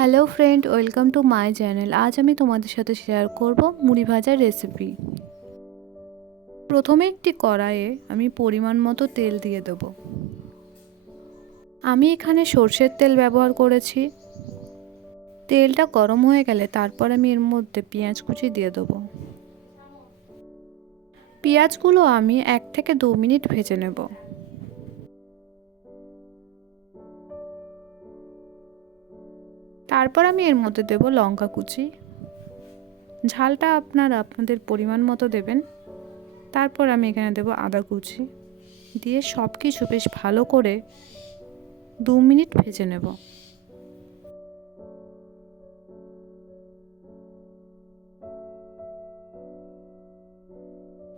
Hello friend, welcome to my channel. আজ আমি তোমাদের সাথে শেয়ার করব মুড়ি ভাজার রেসিপি। প্রথমে একটি কড়াইয়ে আমি পরিমাণ মতো তেল দিয়ে দেব। আমি এখানে সর্ষের তেল ব্যবহার করেছি। তেলটা গরম হয়ে গেলে তারপর আমি এর মধ্যে পেঁয়াজ কুচি দিয়ে দেব। পেঁয়াজগুলো আমি 1 থেকে 2 মিনিট ভেজে নেব। তারপর আমি এর মধ্যে দেব লঙ্কা কুচি। ঝালটা আপনারা আপনাদের পরিমাণ মতো দেবেন। তারপর আমি এখানে দেব আদা কুচি, দিয়ে সব কিছু বেশ ভালো করে 2 মিনিট ভেজে নেব।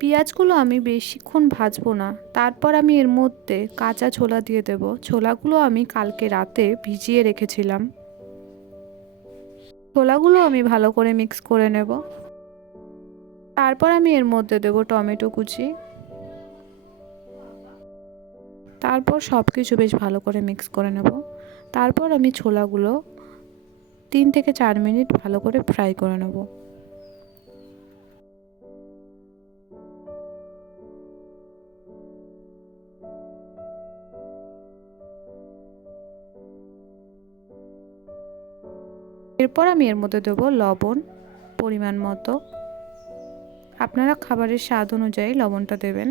পেঁয়াজগুলো আমি বেশিক্ষণ ভাজবো না। তারপর আমি এর মধ্যে কাঁচা ছোলা দিয়ে দেব। ছোলাগুলো আমি কালকে রাতে ভিজিয়ে রেখেছিলাম। ছোলাগুলো আমি ভালো করে মিক্স করে নেব। তারপর আমি এর মধ্যে দেব টমেটো কুচি। তারপর সব কিছু বেশ ভালো করে মিক্স করে নেব। তারপর আমি ছোলাগুলো 3 থেকে 4 মিনিট ভালো করে ফ্রাই করে নেব। এরপর আমি এর মধ্যে দেব লবণ পরিমাণ মতো। আপনারা খাবারের স্বাদ অনুযায়ী লবণটা দেবেন।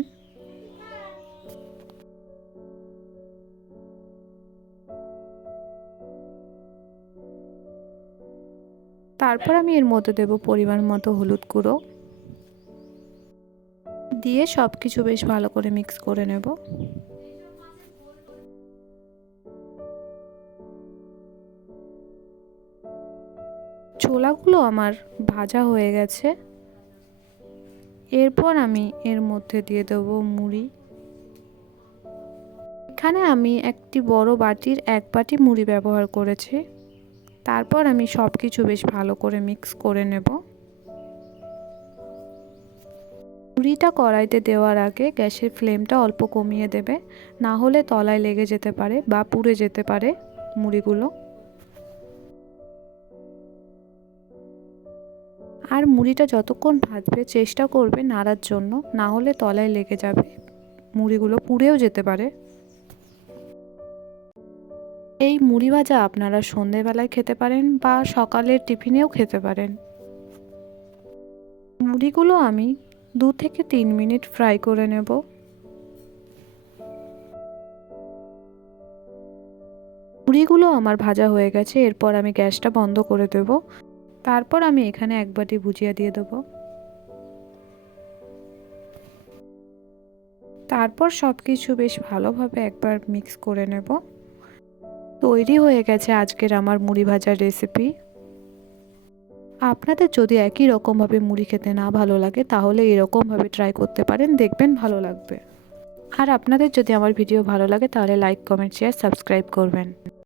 তারপর আমি এর মধ্যে দেব পরিমাণ মতো হলুদ গুঁড়ো, দিয়ে সব কিছু বেশ ভালো করে মিক্স করে নেব। ছোলাগুলো আমার ভাজা হয়ে গেছে। এরপর আমি এর মধ্যে দিয়ে দেব মুড়ি। এখানে আমি একটি বড় বাটির 1 বাটি মুড়ি ব্যবহার করেছি। তারপর আমি সব কিছু বেশ ভালো করে মিক্স করে নেব। মুড়িটা কড়াইতে দেওয়ার আগে গ্যাসের ফ্লেমটা অল্প কমিয়ে দেবে, না হলে তলায় লেগে যেতে পারে বা পুড়ে যেতে পারে মুড়িগুলো। আর মুড়িটা যতক্ষণ ভাজবে চেষ্টা করবে নাড়ার জন্য, না হলে তলায় লেগে যাবে, মুড়িগুলো পুড়েও যেতে পারে। এই মুড়ি ভাজা আপনারা সন্ধেবেলায় খেতে পারেন বা সকালের টিফিনেও খেতে পারেন। মুড়িগুলো আমি 2 থেকে 3 মিনিট ফ্রাই করে নেব। মুড়িগুলো আমার ভাজা হয়ে গেছে। এরপর আমি গ্যাসটা বন্ধ করে দেব। তারপর আমি এখানে 1 বাটি ভুজিয়া দিয়ে দেব। তারপর সব কিছু বেশ ভালোভাবে একবার মিক্স করে নেব। তৈরি হয়ে গেছে আজকের আমার মুড়ি ভাজার রেসিপি। আপনাদের যদি একই রকমভাবে মুড়ি খেতে না ভালো লাগে তাহলে এরকমভাবে ট্রাই করতে পারেন, দেখবেন ভালো লাগবে। আর আপনাদের যদি আমার ভিডিও ভালো লাগে তাহলে লাইক, কমেন্ট, শেয়ার, সাবস্ক্রাইব করবেন।